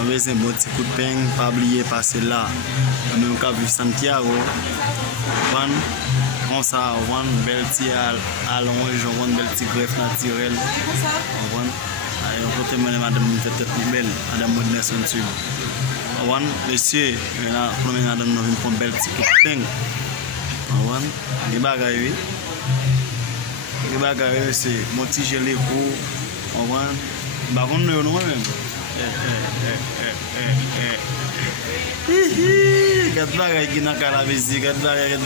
On va essayer un bon petit coup de pain, pas oublier passer là. On est au vu Santiago. Comme ça, on voit un bel petit allonge, on voit un bel petit greffe naturel. On voit. On peut témoigner madame une tête belle, madame Modeste on tube. On voit monsieur, on a promené madame nous prend un bel petit coup de pain. On voit. Les bagailles. Les bagailles c'est mon petit gelé pour on voit. Bah on ne nous même. Kat bagay qui n'a qu'à la musique, kat bagay.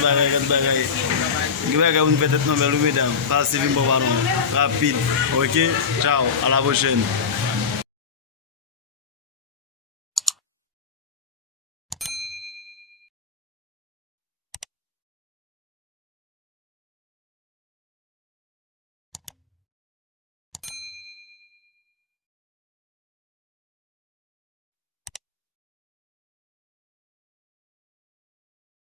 Qui bagay une peut-être nouvelle mesdames. Passez vite bon ballon. Rapide. OK? Ciao, à la prochaine.